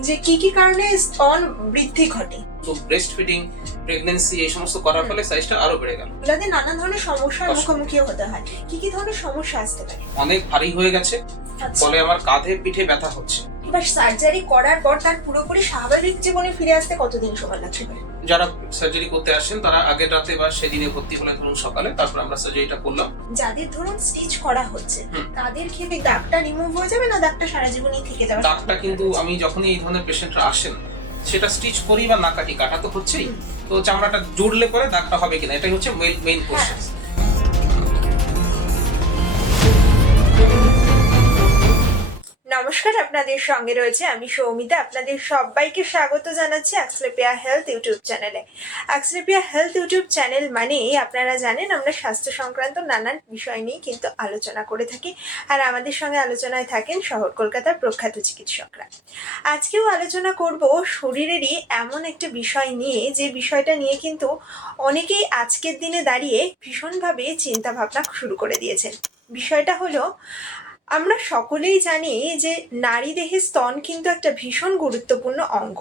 যে কি কি কারণে স্তন বৃদ্ধি ঘটে। তো ব্রেস্ট ফিডিং, প্রেগন্যান্সি এই সমস্ত করার ফলে সাইজটা আরো বেড়ে গেল। মহিলাদের নানা ধরনের সমস্যার মুখোমুখি হতে হয়। কি কি ধরনের সমস্যা আসতে পারে? অনেক ভারী হয়ে গেছে, ফলে আমার কাঁধে পিঠে ব্যথা হচ্ছে। এবার সার্জারি করার পর তার পুরোপুরি স্বাভাবিক জীবনে ফিরে আসতে কতদিন সময় লাগতে পারে? যারা সার্জারি করতে আসেন তারা আগের রাতে বা সেদিনে ভর্তি হলে ধরুন সকালে, তারপর আমরা সার্জারিটা করলাম। যাদের ধরুন স্টিচ করা হচ্ছে তাদের ক্ষেত্রে দাগটা রিমুভ হয়ে যাবে না দাগটা সারা জীবনই থেকে যাবে? দাগটা কিন্তু আমি যখনই এই ধরনের পেশেন্টরা আসেন সেটা স্টিচ করি বা না কাটি, কাটা তো হচ্ছেই, তো চামড়াটা জুড়লে পরে দাগটা হবে কিনা এটাই হচ্ছে মেইন কোশ্চেন। নমস্কার, আপনাদের সঙ্গে রয়েছে আমি সৌমিতা। আপনাদের সবাইকে স্বাগত জানাচ্ছি অ্যাক্সলেপিয়া হেলথ ইউটিউব চ্যানেলে। অ্যাক্সলেপিয়া হেলথ ইউটিউব চ্যানেল মানেই আপনারা জানেন আমরা স্বাস্থ্য সংক্রান্ত নানান বিষয় নিয়ে কিন্তু আলোচনা করে থাকি, আর আমাদের সঙ্গে আলোচনায় থাকেন শহর কলকাতার প্রখ্যাত চিকিৎসকরা। আজকেও আলোচনা করব শরীরেরই এমন একটা বিষয় নিয়ে, যে বিষয়টা নিয়ে কিন্তু অনেকেই আজকের দিনে দাঁড়িয়ে ভীষণভাবে চিন্তা ভাবনা শুরু করে দিয়েছেন। বিষয়টা হলো, আমরা সকলেই জানি যে নারী দেহে স্তন কিন্তু একটা ভীষণ গুরুত্বপূর্ণ অঙ্গ।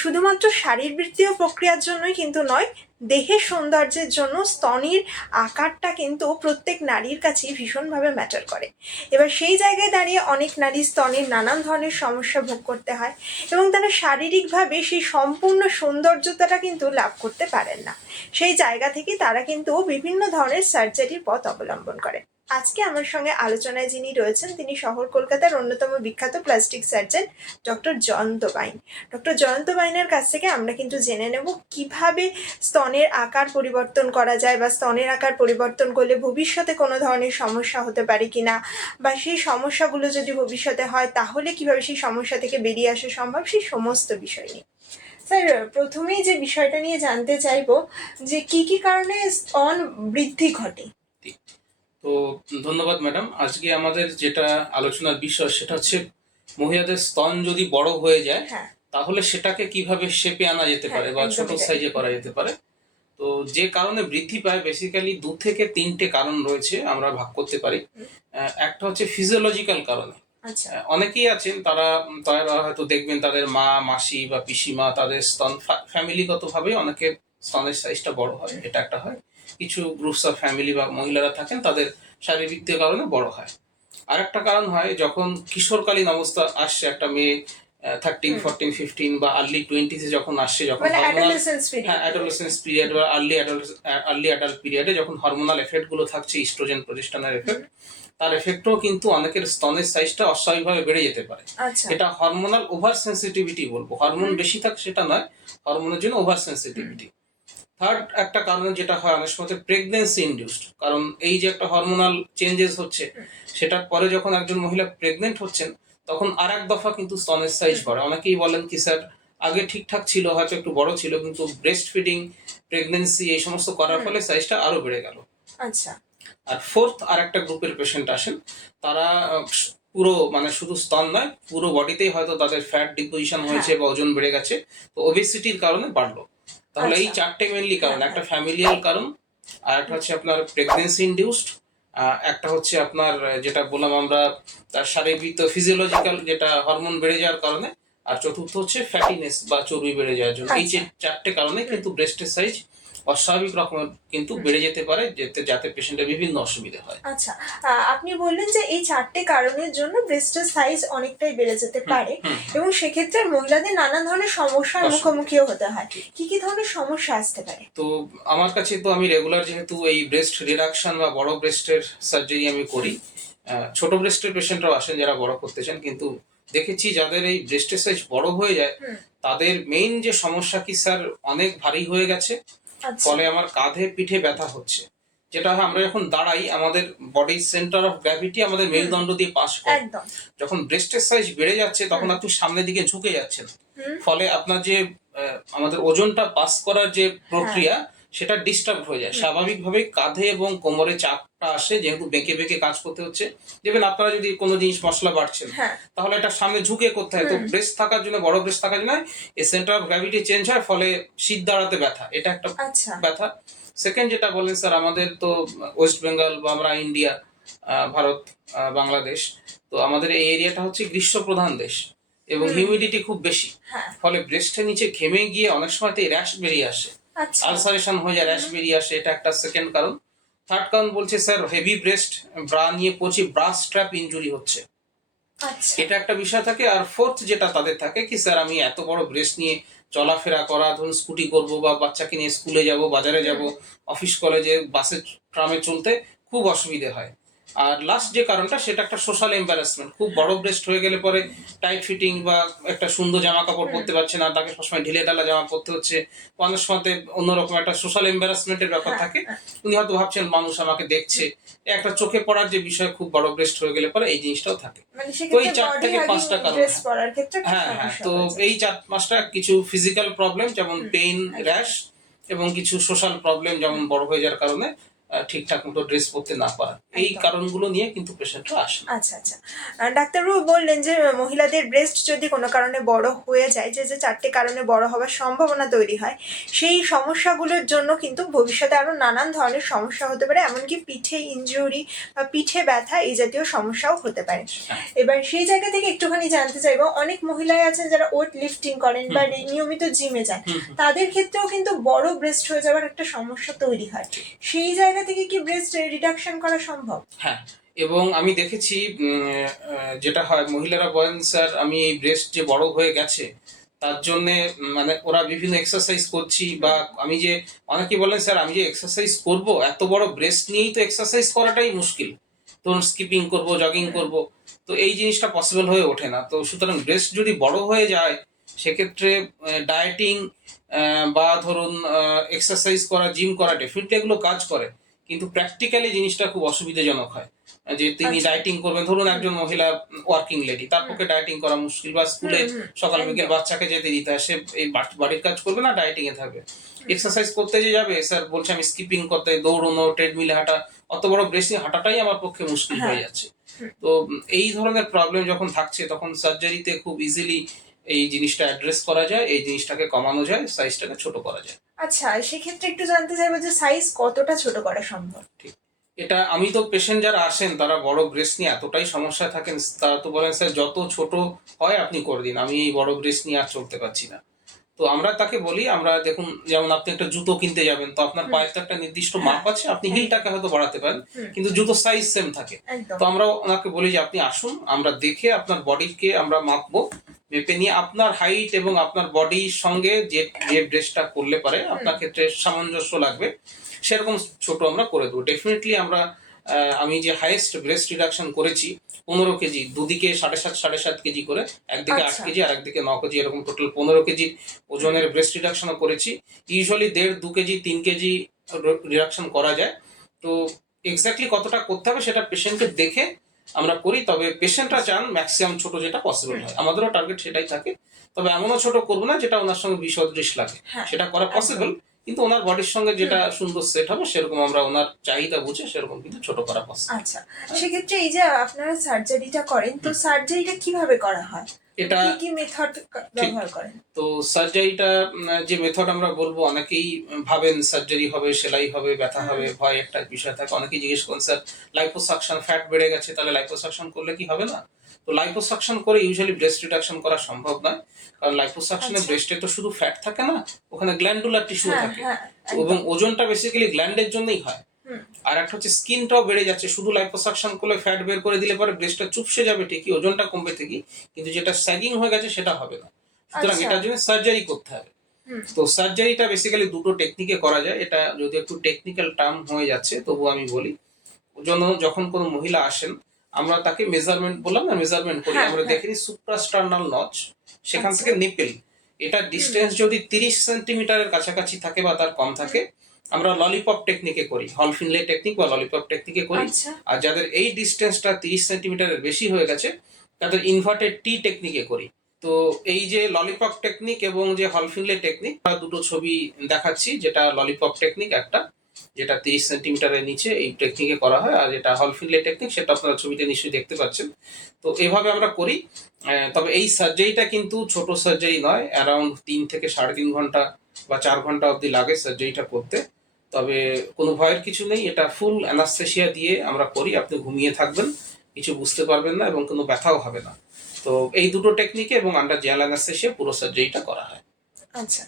শুধুমাত্র শারীরবৃত্তীয় প্রক্রিয়ার জন্যই কিন্তু নয়, দেহের সৌন্দর্যের জন্য স্তনের আকারটা কিন্তু প্রত্যেক নারীর কাছেই ভীষণভাবে ম্যাটার করে। এবার সেই জায়গায় দাঁড়িয়ে অনেক নারী স্তনের নানান ধরনের সমস্যা ভোগ করতে হয় এবং তারা শারীরিকভাবে সেই সম্পূর্ণ সৌন্দর্যতাটা কিন্তু লাভ করতে পারেন না। সেই জায়গা থেকে তারা কিন্তু বিভিন্ন ধরনের সার্জারির পথ অবলম্বন করে। আজকে আমার সঙ্গে আলোচনায় যিনি রয়েছেন তিনি শহর কলকাতার অন্যতম বিখ্যাত প্লাস্টিক সার্জন ডক্টর জয়ন্ত বাইন। ডক্টর জয়ন্ত বাইনের কাছ থেকে আমরা কিন্তু জেনে নেব কিভাবে স্তনের আকার পরিবর্তন করা যায়, বা স্তনের আকার পরিবর্তন করলে ভবিষ্যতে কোনো ধরনের সমস্যা হতে পারে কিনা, বা সেই সমস্যাগুলো যদি ভবিষ্যতে হয় তাহলে কিভাবে সেই সমস্যা থেকে বেরিয়ে আসা সম্ভব, সেই সমস্ত বিষয় নিয়ে। স্যার, প্রথমেই যে বিষয়টা নিয়ে জানতে চাইবো যে কি কি কারণে স্তন বৃদ্ধি ঘটে। তো ধন্যবাদ ম্যাডাম। আজকে আমাদের যেটা আলোচনার বিষয় সেটা হচ্ছে মহিলাদের স্তন যদি বড় হয়ে যায় তাহলে সেটাকে কিভাবে শেপে আনা যেতে পারে বা ছোট সাইজে করা যেতে পারে। তো যে কারণে বৃদ্ধি পায় বেসিক্যালি 2 থেকে 3টে কারণ রয়েছে, আমরা ভাগ করতে পারি। একটা হচ্ছে ফিজিওলজিক্যাল কারণে। অনেকেই আছেন তারা হয়তো দেখবেন তাদের মা, মাসি বা পিসিমা, তাদের স্তন ফ্যামিলিগতভাবে অনেকের স্তনের সাইজটা বড় হয়, এটা একটা হয়। কিছু গ্রুপস অফ ফ্যামিলি বা মহিলারা থাকেন তাদের শারীরবৃত্তীয় কারণে বড় হয়। আর একটা কারণ হয় যখন কিশোরকালীন অবস্থা আসছে একটা মেয়ে, 13, 14, 15 বা আর্লি 20s যখন আসছে, যখন অ্যাডোলেসেন্স পিরিয়ড বা আর্লি অ্যাডাল্ট পিরিয়ডে যখন হরমোনাল এফেক্ট গুলো থাকছে, ইস্ট্রোজেন, প্রজেস্টেরনের এফেক্ট, তার এফেক্টও কিন্তু অনেকের স্তনের সাইজটা অস্বাভাবিকভাবে বেড়ে যেতে পারে। এটা হরমোনাল ওভার সেন্সিটিভিটি বলবো, হরমোন বেশি থাকে সেটা নয়, হরমোনের জন্য ওভার সেন্সিটিভিটি। থার্ড একটা কারণ যেটা হয় অনেক সময় প্রেগনেন্সি ইনডিউসড, কারণ এই যে একটা হরমোনাল চেঞ্জেস হচ্ছে সেটার পরে যখন একজন মহিলা প্রেগনেন্ট হচ্ছেন তখন আর এক দফা কিন্তু স্তনের সাইজ বাড়ে। অনেকেই বলেন কি স্যার আগে ঠিকঠাক ছিল, হয়তো একটু বড় ছিল, কিন্তু ব্রেস্ট ফিডিং, প্রেগনেন্সি এই সমস্ত করার ফলে সাইজটা আরো বেড়ে গেল। আচ্ছা। আর ফোর্থ আর একটা গ্রুপের পেশেন্ট আসেন, তারা পুরো মানে শুধু স্তন নয় পুরো বডিতেই হয়তো তাদের ফ্যাট ডিপোজিশন হয়েছে বা ওজন বেড়ে গেছে, তো ওবেসিটির কারণে বাড়লো। তাহলে এই 4টে মেইনলি কারণ, একটা ফ্যামিলিয়াল কারণ, আর একটা হচ্ছে আপনার প্রেগনেন্সি ইনডিউসড, একটা হচ্ছে আপনার যেটা বললাম আমরা তার শারীরিক ফিজিওলজিক্যাল যেটা হরমোন বেড়ে যাওয়ার কারণে, আর চতুর্থ হচ্ছে ফ্যাটিনেস বা চর্বি বেড়ে যাওয়ার জন্য। এই 4টে কারণে কিন্তু ব্রেস্টের সাইজ অস্বাভাবিক রকমের কিন্তু বেড়ে যেতে পারে, যাতে পেশেন্টের বিভিন্ন অসুবিধা হয়। আচ্ছা, আপনি বললেন যে এই 4টে কারণের জন্য ব্রেস্টের সাইজ অনেকটাই বেড়ে যেতে পারে এবং সেক্ষেত্রে মহিলাদের নানান ধরনের সমস্যার মুখোমুখিও হতে হয়। কি কি ধরনের সমস্যা আসতে পারে? তো আমার কাছে তো আমি রেগুলার যেহেতু এই ব্রেস্ট রিডাকশন বা বড় ব্রেস্টের সার্জারি আমি করি, ছোট ব্রেস্টের পেশেন্টরাও আসেন যারা বড় করতে চান, কিন্তু দেখেছি যাদের এই ব্রেস্টের সাইজ বড় হয়ে যায় তাদের মেইন যে সমস্যা কি স্যার অনেক ভারী হয়ে গেছে, ফলে আমার কাঁধে পিঠে ব্যথা হচ্ছে। যেটা আমরা যখন দাঁড়াই আমাদের বডির সেন্টার অফ গ্র্যাভিটি আমাদের মেরুদণ্ড দিয়ে পাস করে, যখন ব্রেস্টের সাইজ বেড়ে যাচ্ছে তখন আপনি সামনের দিকে ঝুঁকে যাচ্ছেন, ফলে আপনার যে আমাদের ওজনটা পাস করার যে প্রক্রিয়া সেটা ডিস্টার্ব হয়ে যায়। স্বাভাবিকভাবে কাঁধে এবং কোমরে চাপটা আসে, যেহেতু বেঁকে বেঁকে কাজ করতে হচ্ছে। দেখবেন আপনারা যদি কোনো জিনিস মশলা বাড়ছেন তাহলে এটা সামনে ঝুঁকে করতে হয়, তো ব্রেস্ট থাকার জন্য, বড় ব্রেস্ট থাকার জন্য এই সেন্টার অফ গ্র্যাভিটি চেঞ্জ হয়, ফলে শীত দাঁড়াতে ব্যথা, এটা একটা ব্যথা। সেকেন্ড যেটা বললেন স্যার, আমাদের তো ওয়েস্ট বেঙ্গল বা আমরা ইন্ডিয়া, ভারত, বাংলাদেশ, তো আমাদের এই এরিয়াটা হচ্ছে গ্রীষ্ম প্রধান দেশ। এবং হিউমিডিটি খুব বেশি, হ্যাঁ ফলে ব্রেস্টের নিচে ঘেমে গিয়ে অনেক সময় র্যাশ বেরিয়ে আসে, আচ্ছা আলসারেশন হয়ে যায়, র্যাশ বেরিয়ে আসে, এটা একটা সেকেন্ড কারণ। থার্ড কারণ বলছে স্যার হেভি ব্রেস্ট, ব্রা নিয়ে পড়ছি, ব্রা স্ট্র্যাপ ইনজুরি হচ্ছে, আচ্ছা এটা একটা বিষয় থাকে। আর ফোর্থ যেটা তাদের থাকে কি স্যার আমি এত বড় ব্রেস্ট নিয়ে চলাফেরা করা, ধরুন স্কুটি করব বা বাচ্চাকে নিয়ে স্কুলে যাব, বাজারে যাব, অফিস কলেজে বাসে ট্রামে চলতে খুব অসুবিধে হয়। আর লাস্ট যে কারণটা সেটা একটা সোশ্যাল এম্বারাসমেন্ট, খুব বড় ব্রেস্ট হয়ে গেলে পরে টাইট ফিটিং বা একটা সুন্দর জামা কাপড় পরতে পারছে না, তাকে সবসময় ঢিলে ঢালা জামা পরতে হচ্ছে, অনেক সময় অন্যরকম একটা সোশ্যাল এম্বারাসমেন্টের ব্যাপার থাকে। উনি হয়তো ভাবছেন মানুষ আমাকে দেখছে, একটা চোখে পড়ার যে বিষয়, খুব বড় ব্রেস্ট হয়ে গেলে পরে এই জিনিসটাও থাকে। মানে তো এই 4 থেকে 5টা কারণ। ড্রেস পরার ক্ষেত্রে একটা হ্যাঁ হ্যাঁ, সমস্যা তো হয়ে যায়। এই 4-5টা কিছু ফিজিক্যাল প্রবলেম যেমন পেইন, র্যাশ, এবং কিছু সোশ্যাল প্রবলেম যেমন বড় হয়ে যাওয়ার কারণে ঠিকঠাক মতো ড্রেস পরতে না পারা, এই একদম। কারণগুলো নিয়ে কিন্তু পেশেন্টরা আসে। আচ্ছা আচ্ছা ডাক্তারবাবু বললেন যে মহিলাদের ব্রেস্ট যদি কোনো কারণে বড় হয়ে যায়, যে 4টে কারণে বড় হওয়ার সম্ভাবনা তৈরি হয়, সেই সমস্যাগুলোর জন্য কিন্তু ভবিষ্যতে আরো নানান ধরনের সমস্যা হতে পারে, এমনকি পিঠে ইনজুরি বা পিঠে ব্যথা এই জাতীয় সমস্যাও হতে পারে। এবার সেই জায়গা থেকে একটুখানি জানতে চাইবো, অনেক মহিলাই আছেন যারা ওয়েট লিফটিং করেন বা নিয়মিত জিমে যান, তাদের ক্ষেত্রেও কিন্তু বড় ব্রেস্ট হয়ে যাওয়ার একটা সমস্যা তৈরি হয়, সেই জায়গা থেকে কি ব্রেস্ট রিডাকশন করা সম্ভব? হ্যাঁ, এবং আমি দেখেছি যেটা হয় মহিলারা বলেন স্যার আমি এই ব্রেস্ট যে বড় হয়ে গেছে তার জন্য মানে ওরা বিভিন্ন এক্সারসাইজ করছি, বা আমি যে অনেকে বলেন স্যার আমি যে এক্সারসাইজ করব, এত বড় ব্রেস্ট নিয়েই তো এক্সারসাইজ করাটাই মুশকিল, ধরুন স্কিপিং করব, জগিং করব, তো এই জিনিসটা পসিবল হয়ে ওঠে না। তো সুতরাং ব্রেস্ট যদি বড় হয়ে যায় সেক্ষেত্রে ডায়েটিং বা ধরুন এক্সারসাইজ করা, জিম করা, ডেফিনেটলি এগুলো কাজ করে, কিন্তু প্র্যাকটিক্যালি জিনিসটা খুব অসুবিধাজনক হয়। যে তিনি ডায়েটিং করবেন, ধরুন একজন মহিলা ওয়ার্কিং লেডি, তার পক্ষে ডায়েটিং করা মুশকিল, বা স্কুলে সকাল বিকেল বাচ্চাকে যেতে দিতে হয়, সে এই বাড়ির কাজ করবে না, ডায়েটিং এ থাকবে। এক্সারসাইজ করতে যে যাবে, স্যার বলছে আমি স্কিপিং করতে, দৌড়ানো, ট্রেডমিলে হাঁটা, অত বড় ব্রেস্ট নিয়ে হাঁটাটাই আমার পক্ষে মুশকিল হয়ে যাচ্ছে। তো এই ধরনের প্রবলেম যখন থাকছে তখন সার্জারিতে খুব ইজিলি এই জিনিসটা অ্যাড্রেস করা যায়, এই জিনিসটাকে কমানো যায়, সাইজটাকে ছোট করা যায়। আচ্ছা, সেক্ষেত্রে একটু জানতে চাইবো যে সাইজ কতটা ছোট করা সম্ভব? ঠিক, এটা আমি তো পেশেন্ট যারা আসেন তারা বড় ব্রেস্ট নিয়ে এতটাই সমস্যা থাকেন, তারা তো বলেন স্যার যত ছোট হয় আপনি করে দিন, আমি এই বড় ব্রেস্ট নিয়ে আর চলতে পারছি না। তো আমরা তাকে বলি, আমরা দেখুন যেমন আপনি একটা জুতো কিনতে যাবেন, তো আপনার পায়ের তো একটা নির্দিষ্ট মাপ আছে, আপনি হিলটাকে হয়তো বাড়াতে পারেন, কিন্তু জুতো সাইজ সেম থাকে। তো আমরা ওনাকে বলি যে আপনি আসুন, আমরা দেখে আপনার বডিকে আমরা মাপবো, মেপে নিয়ে আপনার হাইট এবং আপনার বডির সঙ্গে যে যে ব্রেস্টটা করলে পারে আপনার ক্ষেত্রে সামঞ্জস্য লাগবে সেরকম ছোট আমরা করে দেবো। ডেফিনেটলি আমরা আমি যে হাইয়েস্ট ব্রেস্ট রিডাকশন করেছি 15 কেজি, দুদিকে 7.5 কেজি করে, একদিকে 8 কেজি আর একদিকে 9 কেজি, এরকম টোটাল 15 কেজি ওজনের ব্রেস্ট রিডাকশনও করেছি। ইউজুয়ালি 1.5-2 কেজি 3 কেজি রিডাকশন করা যায়। তো এক্স্যাক্টলি কতটা করতে হবে সেটা পেশেন্টকে দেখে আমরা করি, তবে পেশেন্টরা চান ম্যাক্সিমাম ছোট যেটা পসিবল হয়, আমাদেরও টার্গেট সেটাই থাকে। তবে এমনও ছোট করবো না যেটা ওনার সঙ্গে বিসদৃশ লাগে, সেটা করা পসিবল, কিন্তু ওনার বডির সঙ্গে যেটা সুন্দর সেট হবে সেরকম আমরা ওনার চাহিদা বুঝে সেরকম কিন্তু ছোট করা পসিবল। আচ্ছা, সেক্ষেত্রে এই যে আপনারা সার্জারিটা করেন, তো সার্জারিটা কিভাবে করা হয়, এটা কি মেথড ব্যবহার করেন? তো সার্জারিটা যে মেথড আমরা বলবো, অনেকেই ভাবেন সার্জারি হবে, সেলাই হবে, ব্যথা হবে, ভয় একটা বিষয় থাকে, অনেকেই জিজ্ঞেস করেন স্যার লাইপোসাকশন, ফ্যাট বেড়ে গেছে তাহলে লাইপোসাকশন করলে কি হবে না? তো লাইপোসাকশন করে ইউজুয়ালি ব্রেস্ট রিডাকশন করা সম্ভব নয়, কারণ লাইপোসাকশনে ব্রেস্টে তো শুধু ফ্যাট থাকে না, ওখানে গ্ল্যান্ডুলার টিস্যু থাকে, এবং ওজনটা বেসিক্যালি গ্ল্যান্ডের জন্যই হয়। আর একটা হচ্ছে স্কিনটাও বেড়ে যাচ্ছে, শুধু লাইপোসাকশন করলে ফ্যাট বের করে দিলে পরে ব্রেস্টটা চুপসে যাবে ঠিকই, ওজনটা কমবে ঠিকই, কিন্তু যেটা স্যাগিং হয়ে গেছে সেটা হবে না। সুতরাং এটার জন্য সার্জারি করতে হবে। তো সার্জারিটা বেসিক্যালি দুটো টেকনিকে করা যায়, এটা যদি একটু টেকনিক্যাল টার্ম হয়ে যাচ্ছে তবু আমি বলি। জন্য যখন কোনো মহিলা আসেন আমরা তাকে মেজারমেন্ট বললাম না, মেজারমেন্ট করি, আমরা দেখে নিই সুপ্রাস্টার্নাল নচ, সেখান থেকে নিপেল, এটা ডিস্টেন্স যদি 30 সেন্টিমিটারের কাছাকাছি থাকে বা তার কম থাকে আমরা ললিপপ টেকনিকে করি, হল ফিনলে টেকনিক বা ললিপপ টেকনিকে করি। আর যাদের এই ডিস্টেন্সটা 30 সেন্টিমিটারের বেশি হয়ে গেছে তাদের ইনভার্টেড টি টেকনিকে করি। তো এই যে ললিপপ টেকনিক এবং যে হল ফিনলে টেকনিক, দুটো ছবি দেখাচ্ছি, যেটা ললিপপ টেকনিক একটা, যেটা 30 সেন্টিমিটারের নিচে এই টেকনিকে করা হয়, আর যেটা হল ফিনলে টেকনিক সেটা আপনারা ছবিতে নিশ্চয়ই দেখতে পাচ্ছেন। তো এভাবে আমরা করি। তবে এই সার্জারিটা কিন্তু ছোট সার্জারি নয়, অ্যারাউন্ড 3 থেকে 3.5 ঘন্টা বা 4 ঘন্টা অবধি লাগে সার্জারিটা করতে। তবে কোনো ভয়ের কিছু নেই, এটা ফুল অ্যানাস্থেসিয়া দিয়ে আমরা করি, আপনি ঘুমিয়ে থাকবেন, কিছু বুঝতে পারবেন না এবং কোনো ব্যথাও হবে না। তো এই দুটো টেকনিকে এবং আন্ডার জেনারেল অ্যানেস্থেসিয়া পুরো সার্জারিটা করা হয়। আচ্ছা,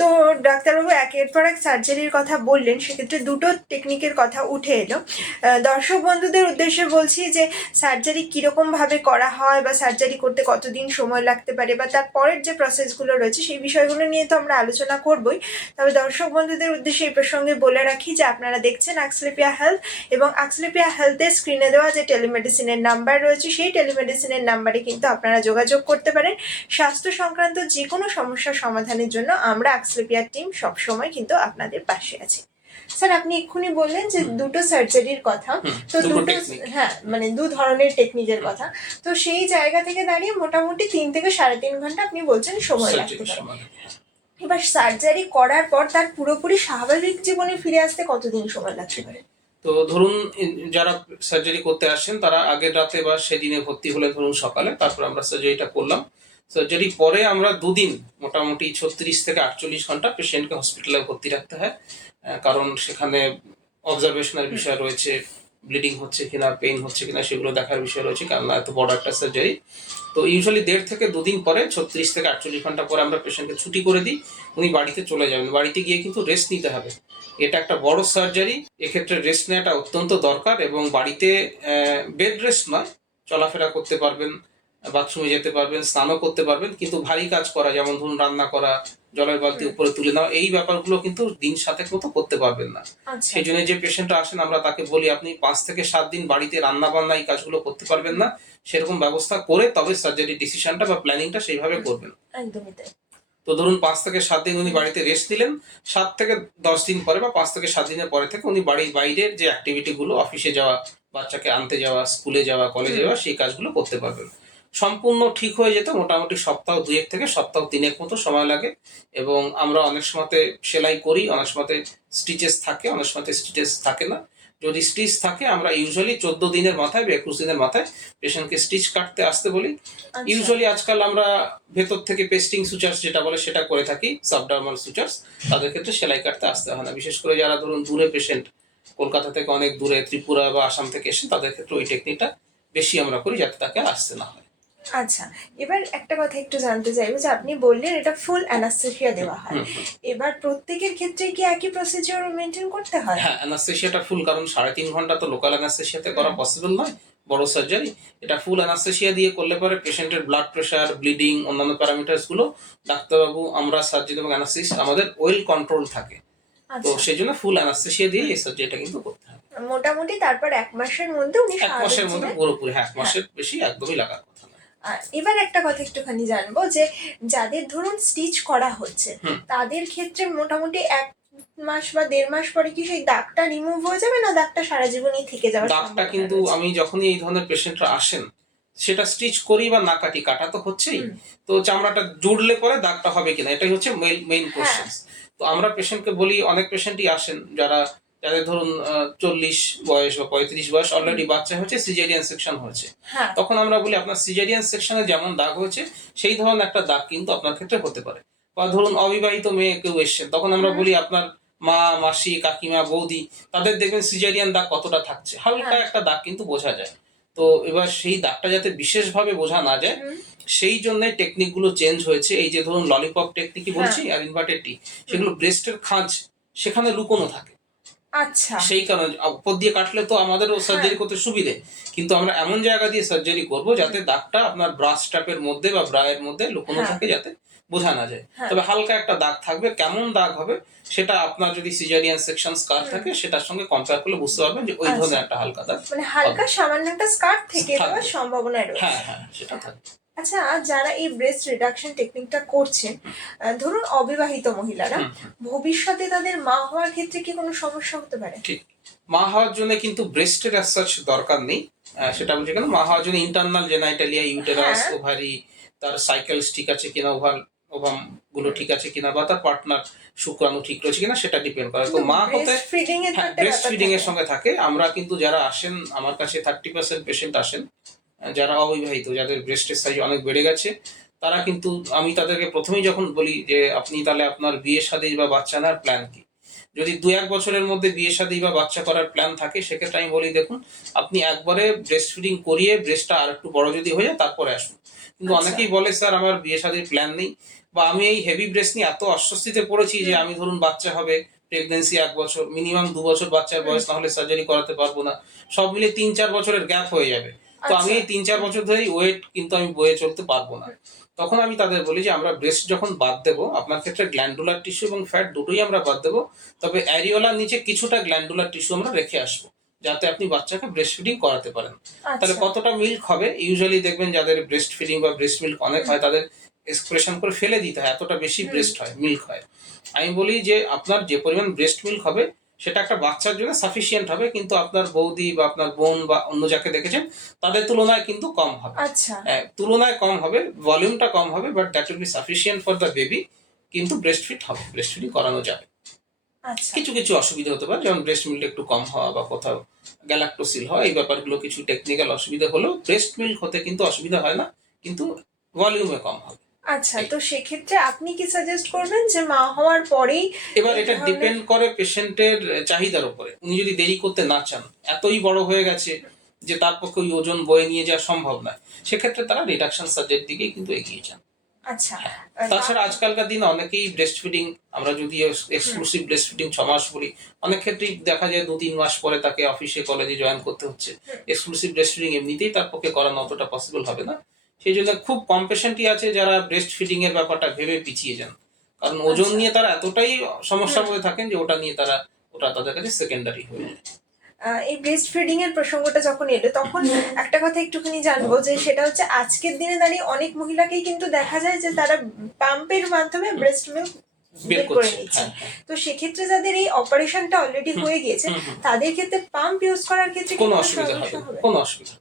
তো ডাক্তারবাবু একের পর এক সার্জারির কথা বললেন, সেক্ষেত্রে দুটো টেকনিকের কথা উঠে এলো। দর্শক বন্ধুদের উদ্দেশ্যে বলছি যে সার্জারি কিরকম ভাবে করা হয় বা সার্জারি করতে কতদিন সময় লাগতে পারে বা তার পরের যে প্রসেসগুলো রয়েছে সেই বিষয়গুলো নিয়ে তো আমরা আলোচনা করবই। তবে দর্শক বন্ধুদের উদ্দেশ্যে এই প্রসঙ্গে বলে রাখি যে আপনারা দেখছেন অ্যাক্সলেপিয়া হেলথ, এবং অ্যাক্সলেপিয়া হেলথের স্ক্রিনে দেওয়া যে টেলিমেডিসিনের নাম্বার রয়েছে সেই টেলিমেডিসিনের নাম্বারে কিন্তু আপনারা যোগাযোগ করতে পারেন স্বাস্থ্য সংক্রান্ত যে কোনো সমস্যার সমাধানের জন্য। আমরা অ্যাক্সলেপিয়ার টিম সবসময় কিন্তু আপনাদের পাশে আছি। স্যার, আপনি এক্ষুনি বললেন যে দুটো সার্জারির কথা, তো দুটো, হ্যাঁ মানে দু ধরনের টেকনিকের কথা, তো সেই জায়গা থেকে দাঁড়িয়ে মোটামুটি 3 থেকে 3.5 ঘন্টা আপনি বলছেন সময় লাগতে পারে। এবার সার্জারি করার পর তার পুরোপুরি স্বাভাবিক জীবনে ফিরে আসতে কতদিন সময় লাগতে পারে? তো ধরুন যারা সার্জারি করতে আসেন তারা আগের রাতে বা সেদিনে ভর্তি হলে ধরুন সকালে, তারপর আমরা সার্জারিটা করলাম। সার্জারি পরে আমরা দুদিন মোটামুটি 36 থেকে 48 ঘন্টা পেশেন্টকে হসপিটালে ভর্তি রাখতে হয়, কারণ সেখানে অবজারভেশনের বিষয় রয়েছে, ব্লিডিং হচ্ছে কিনা, পেইন হচ্ছে কিনা সেগুলো দেখার বিষয় রয়েছে, কারণ এত বড় একটা সার্জারি। তো ইউজুয়ালি 1.5 থেকে 2 দিন পরে 36 থেকে 48 ঘন্টা পরে আমরা পেশেন্টকে ছুটি করে দিই, উনি বাড়িতে চলে যাবেন। বাড়িতে গিয়ে কিন্তু রেস্ট নিতে হবে, এটা একটা বড় সার্জারি, এক্ষেত্রে রেস্ট নেওয়াটা অত্যন্ত দরকার। এবং বাড়িতে বেড রেস্ট নয়, চলাফেরা করতে পারবেন, বাথরুমে যেতে পারবেন, স্নানও করতে পারবেন, কিন্তু ভারী কাজ করা যেমন ধরুন রান্না করা, জলের বালতি উপরে তুলে নেওয়া, এই ব্যাপারগুলো কিন্তু দিন 7 মতো করতে পারবেন না। সেই জন্য যে পেশেন্টরা আসেন আমরা তাকে বলি আপনি 5 থেকে 7 দিন বাড়িতে রান্না বান্না এই কাজগুলো করতে পারবেন না, সেরকম ব্যবস্থা করে তবে সার্জারি ডিসিশনটা বা প্ল্যানিংটা সেইভাবে করবেন। একদমই তাই। তো ধরুন 5 থেকে 7 দিন উনি বাড়িতে রেস্ট নিলেন, 7 থেকে 10 দিন পরে বা 5 থেকে 7 দিনের পরে থেকে উনি বাড়ির বাইরের যে অ্যাক্টিভিটি গুলো, অফিসে যাওয়া, বাচ্চাকে আনতে যাওয়া, স্কুলে যাওয়া, কলেজে যাওয়া, সেই কাজগুলো করতে পারবেন। সম্পূর্ণ ঠিক হয়ে যেতে মোটামুটি সপ্তাহ 2 থেকে সপ্তাহ 3 মতো সময় লাগে। এবং আমরা অনেক সময়তে সেলাই করি, অনেক সময়তে স্টিচেস থাকে, অনেক সময়তে স্টিচেস থাকে না। যদি স্টিচ থাকে আমরা ইউজুয়ালি 14 দিনের মাথায় বা 21 দিনের মাথায় পেশেন্টকে স্টিচ কাটতে আসতে বলি। ইউজুয়ালি আজকাল আমরা ভেতর থেকে পেস্টিং সুচার্স যেটা বলে সেটা করে থাকি, সাবডার্মাল সুচার্স, তাদের ক্ষেত্রে সেলাই কাটতে আসতে হয় না। বিশেষ করে যারা ধরুন দূরে পেশেন্ট, কলকাতা থেকে অনেক দূরে, ত্রিপুরা বা আসাম থেকে এসেছেন, তাদের ক্ষেত্রে ওই টেকনিকটা বেশি আমরা করি যাতে তাকে আসতে না হয়। আচ্ছা, এবার একটা কথা একটু জানতে চাইবো যে আপনি বললেন এটা ফুল অ্যানাস্থেসিয়া দেওয়া হয়, এবার প্রত্যেকের ক্ষেত্রে কি একই প্রসিজিওর মেনটেন করতে হয়? হ্যাঁ, অ্যানাস্থেসিয়াটা ফুল, কারণ 3.5 ঘন্টা তো লোকাল অ্যানাস্থেসিয়াতে করা পসিবল নয়, বড় সার্জারি। এটা ফুল অ্যানাস্থেসিয়া দিয়ে করলে পরে পেশেন্টের ব্লাড প্রেশার, ব্লিডিং, অন্যান্য প্যারামিটার্স গুলো ডাক্তারবাবু, আমরা সার্জন এবং অ্যানাস্থেসিস্ট আমাদের ওয়েল কন্ট্রোল থাকে। তো সেই জন্য ফুল অ্যানাস্থেসিয়া দিয়ে এই সার্জারিটা কিন্তু করতে হবে মোটামুটি। তারপর 1 মাসের মধ্যে উনি 1 মাসের মধ্যে পুরোপুরি, 1 মাসের বেশি একদমই লাগার কথা না। এবার একটা কথা একটুখানি জানবো যে যাদের ধরুন স্টিচ করা হচ্ছে তাদের ক্ষেত্রে মোটামুটি 1 মাস বা 1.5 মাস পরে কি সেই দাগটা রিমুভ হয়ে যাবে, না দাগটা সারা জীবনই থেকে যাবে? দাগটা কিন্তু আমি যখনই এই ধরনের পেশেন্টরা আসেন, সেটা স্টিচ করি বা না কাটি, কাটা তো হচ্ছেই, তো চামড়াটা জুড়লে পরে দাগটা হবে কিনা, এটাই হচ্ছে মেইন কোশ্চেন। তো আমরা পেশেন্টকে বলি, অনেক পেশেন্টই আসেন যাদের ধরুন 40 বয়স বা 35 বয়স, অলরেডি বাচ্চা হচ্ছে, সিজারিয়ান সেকশন হয়েছে, তখন আমরা বলি আপনার সিজারিয়ান সেকশনে যেমন দাগ হয়েছে সেই ধরনের একটা দাগ কিন্তু আপনার ক্ষেত্রে হতে পারে। বা ধরুন অবিবাহিত মেয়ে কেউ এসছেন, তখন আমরা বলি আপনার মা, মাসি, কাকিমা, বৌদি, তাদের দেখবেন সিজারিয়ান দাগ কতটা থাকছে, হালকা একটা দাগ কিন্তু বোঝা যায়। তো এবার সেই দাগটা যাতে বিশেষভাবে বোঝা না যায় সেই জন্য টেকনিক গুলো চেঞ্জ হয়েছে। এই যে ধরুন ললিপপ টেকনিকই বলছি আর ইনভার্টেড টি, সেগুলো ব্রেস্টের খাঁজ সেখানে লুকোনো থাকে। আচ্ছা, সেই কারণে উপর দিয়ে কাটলে তো আমাদেরও সার্জারি করতে সুবিধে, কিন্তু আমরা এমন জায়গা দিয়ে সার্জারি করব যাতে দাগটা আপনার ব্রাশ স্ট্র্যাপের মধ্যে বা ব্রায়ের মধ্যে লুকোনো থাকে, যাতে বোঝা না যায়। তবে হালকা একটা দাগ থাকবে, কেমন দাগ হবে সেটা আপনার যদি সিজারিয়ান সেকশন স্কার থাকে সেটার সঙ্গে কম্পেয়ার করলে বুঝতে পারবেন যে ওই ধরনের একটা হালকা দাগ, মানে হালকা সামান্য একটা স্কার থেকে যাওয়ার সম্ভাবনা রয়েছে। হ্যাঁ, সেটা থাকবে। আচ্ছা, যারা এই ব্রেস্ট রিডাকশন টেকনিকটা করছেন, ধরুন অবিবাহিত মহিলারা, ভবিষ্যতে তাদের মা হওয়ার ক্ষেত্রে কি কোনো সমস্যা হতে পারে? ঠিক, মা হওয়ার জন্য কিন্তু ব্রেস্টের অ্যাজ সাচ দরকার নেই, সেটা বলছি কেন, মা হওয়ার জন্য ইন্টারনাল জেনাইটালিয়া, ইউটেরাস, ওভারি, তার সাইকেলস ঠিক আছে কিনা, ওভাম গুলো ঠিক আছে কিনা, বা তার পার্টনার শুক্রাণু ঠিক রয়েছে কিনা, সেটা ডিপেন্ড করে। তো মা হতে ব্রেস্ট ফিডিং এর সঙ্গে থাকে। আমরা কিন্তু যারা আসেন আমার কাছে 30% পেশেন্ট আসেন যারা অবিবাহিত, যাদের ব্রেস্টের সাইজ অনেক বেড়ে গেছে, তারা কিন্তু আমি তাদেরকে প্রথমেই যখন বলি যে আপনি তাহলে আপনার বিয়ে শাদী বা বাচ্চা নেওয়ার প্ল্যান কি, যদি 2-1 বছরের মধ্যে বিয়ে শাদী বা বাচ্চা করার প্ল্যান থাকে, সেক্ষেত্রে আমি বলি দেখুন আপনি একবারে ব্রেস্ট ফিডিং করিয়ে ব্রেস্টটা আর একটু বড় যদি হয়ে যায় তারপরে আসুন। কিন্তু অনেকেই বলে স্যার আমার বিয়ে শাদীর প্ল্যান নেই, বা আমি এই হেভি ব্রেস্ট নিয়ে এত অস্বস্তিতে পড়েছি যে আমি ধরুন বাচ্চা হবে, প্রেগনেন্সি 1 বছর, মিনিমাম 2 বছর বাচ্চার বয়স না হলে সার্জারি করাতে পারবো না, সব মিলে 3-4 বছরের গ্যাপ হয়ে যাবে। তো আমি এই 3-4 বছর ধরেই ওয়েট কিন্তু আমি বয়ে চলতে পারবো না। তখন আমি তাদের বলি যে আমরা ব্রেস্ট যখন বাদ দেবো, আপনার ক্ষেত্রে গ্ল্যান্ডুলার টিস্যু এবং ফ্যাট দুটোই আমরা বাদ দেবো, তবে অ্যারিওলার নিচে কিছুটা গ্ল্যান্ডুলার টিস্যু আমরা রেখে আসবো, যাতে আপনি বাচ্চাকে ব্রেস্ট ফিডিং করাতে পারেন। তাহলে কতটা মিল্ক হবে, ইউজুয়ালি দেখবেন যাদের ব্রেস্ট ফিডিং বা ব্রেস্ট মিল্ক অনেক হয় তাদের এক্সপ্রেশন করে ফেলে দিতে হয়, এতটা বেশি ব্রেস্ট হয়, মিল্ক হয়। আমি বলি যে আপনার যে পরিমাণ ব্রেস্ট মিল্ক হবে সেটা একটা বাচ্চার জন্য সাফিসিয়েন্ট হবে, কিন্তু আপনার বৌদি বা আপনার বোন বা অন্য যাকে দেখেছেন তাদের তুলনায় কিন্তু কম হবে। তুলনায় কম হবে, ভলিউমটা কম হবে, but that will be sufficient for the baby, কিন্তু ব্রেস্ট ফিড হবে, ব্রেস্ট ফিডিং করানো যাবে। কিছু কিছু অসুবিধা হতে পারে, যেমন ব্রেস্ট মিল্ক একটু কম হওয়া বা কোথাও গ্যালাক্টোসিল হয়, এই ব্যাপারগুলো কিছু টেকনিক্যাল অসুবিধা হলেও ব্রেস্ট মিল্ক হতে কিন্তু অসুবিধা হয় না, কিন্তু ভলিউমে কম হবে। আচ্ছা, তো সেক্ষেত্রে আপনি কি সাজেস্ট করবেন যে মা হওয়ার পরেই? এবার এটা ডিপেন্ড করে পেশেন্টের চাহিদার উপরে। উনি যদি দেরি করতে না চান, এতই বড় হয়ে গেছে যে তার পক্ষে ওই ওজন বয়ে নিয়ে যাওয়া সম্ভব নয়, সেক্ষেত্রে তারা রিডাকশন সার্জারির দিকেই কিন্তু এগিয়ে যান। আচ্ছা, তাছাড়া আজকালকার দিনে অনেকেই ব্রেস্ট ফিডিং, আমরা যদি এক্সক্লুসিভ ব্রেস্ট ফিডিং 6 মাস বলি, অনেক ক্ষেত্রেই দেখা যায় 2-3 মাস পরে তাকে অফিসে কলেজে জয়েন করতে হচ্ছে। এক্সক্লুসিভ ব্রেস্ট ফিডিং এমনিতেই তার পক্ষে করানো অতটা পসিবল হবে না। সেই জন্য খুব কম পেশেন্টই আছে যারা ব্রেস্ট ফিডিং এর ব্যাপারটা ভেবে পিছিয়ে যান, কারণ ওজন নিয়ে তারা এতটাই সমস্যার মধ্যে থাকেন যে ওটা নিয়ে ওটা তাদের কাছে সেকেন্ডারি হয়ে যায়। এই ব্রেস্ট ফিডিং এর প্রসঙ্গটা যখন এলো, তখন একটা কথা একটুখানি জানবো, যে সেটা হচ্ছে আজকের দিনে দাঁড়িয়ে অনেক মহিলাকেই কিন্তু দেখা যায় যে তারা পাম্পের মাধ্যমে ব্রেস্ট মিল্ক বের করে নিচ্ছে। তো সেক্ষেত্রে যাদের এই অপারেশনটা অলরেডি হয়ে গিয়েছে, তাদের ক্ষেত্রে পাম্প ইউজ করার ক্ষেত্রে কোনো অসুবিধা হবে না, কোনো অসুবিধা।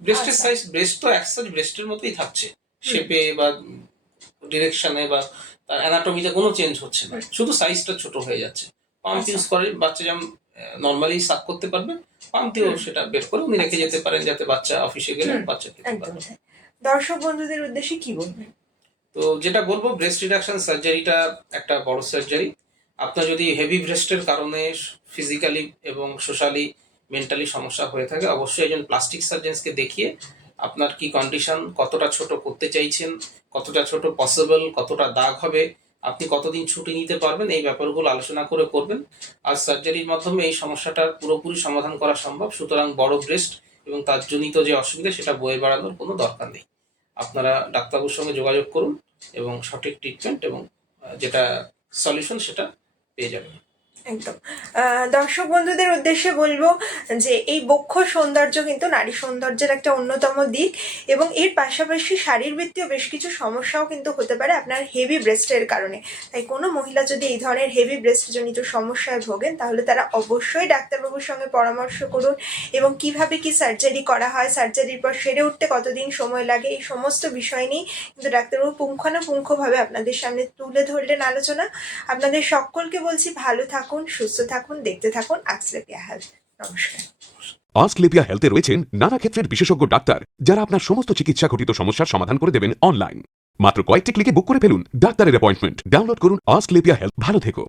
ব্রেস্টের সাইজ, ব্রেস্ট তো একসাথ ব্রেস্টের মতোই থাকছে, শেপে বা ডিরেকশনে বা তার অ্যানাটমিতে কোনো চেঞ্জ হচ্ছে না, শুধু সাইজটা ছোট হয়ে যাচ্ছে। পাম্প ইউজ করে বাচ্চা যেমন নর্মালি সাক করতে পারবে, পাম্প দিয়েও সেটা বের করে উনি রেখে যেতে পারেন, যাতে বাচ্চা অফিসে গেলে বাচ্চা খেতে পারে। দর্শক বন্ধুদের উদ্দেশ্যে কি বলবেন? তো যেটা বলবো, ব্রেস্ট রিডাকশন সার্জারিটা একটা বড় সার্জারি। আপনার যদি হেভি ব্রেস্টের কারণে ফিজিক্যালি এবং সোশ্যালি মেন্টালি সমস্যা হয়ে থাকে, অবশ্যই একজন প্লাস্টিক সার্জনকে দেখিয়ে আপনার কি কন্ডিশন, কতটা ছোট করতে চাইছেন, কতটা ছোট পসিবল, কতটা দাগ হবে, আপনি কতদিন ছুটি নিতে পারবেন, এই ব্যাপারগুলো আলোচনা করে করবেন। আর সার্জারির মাধ্যমে এই সমস্যাটার পুরোপুরি সমাধান করা সম্ভব, সুতরাং বড় ব্রেস্ট এবং তার জনিত যে অসুবিধা সেটা বয়ে বেড়ানোর কোনো দরকার নেই। আপনারা ডাক্তারবাবুর সঙ্গে যোগাযোগ করুন এবং সঠিক ট্রিটমেন্ট এবং যেটা সলিউশন সেটা পেয়ে যাবেন। একদম। দর্শক বন্ধুদের উদ্দেশ্যে বলবো যে এই বক্ষ সৌন্দর্য কিন্তু নারী সৌন্দর্যের একটা অন্যতম দিক, এবং এর পাশাপাশি শারীরবৃত্তীয় বেশ কিছু সমস্যাও কিন্তু হতে পারে আপনার হেভি ব্রেস্টের কারণে। তাই কোনো মহিলা যদি এই ধরনের হেভি ব্রেস্ট জনিত সমস্যায় ভোগেন, তাহলে তারা অবশ্যই ডাক্তারবাবুর সঙ্গে পরামর্শ করুন, এবং কিভাবে কি সার্জারি করা হয়, সার্জারির পর সেরে উঠতে কতদিন সময় লাগে, এই সমস্ত বিষয় নিয়ে কিন্তু ডাক্তারবাবু পুঙ্খানুপুঙ্খভাবে আপনাদের সামনে তুলে ধরলেন আলোচনা। আপনাদের সকলকে বলছি, ভালো থাকুন, সুস্থ থাকুন, দেখতে থাকুন আক্সলেপিয়া হেলথ। নমস্কার। আস্কলেপিয়া হেলথে রয়েছেন নানা ক্ষেত্রের বিশেষজ্ঞ ডাক্তার, যারা আপনার সমস্ত চিকিৎসা ঘটিত সমস্যার সমাধান করে দেবেন অনলাইন। মাত্র কয়েকটি ক্লিকে বুক করে ফেলুন ডাক্তারের অ্যাপয়েন্টমেন্ট। ডাউনলোড করুন আস্কলেপিয়া হেলথ। ভালো থেকো।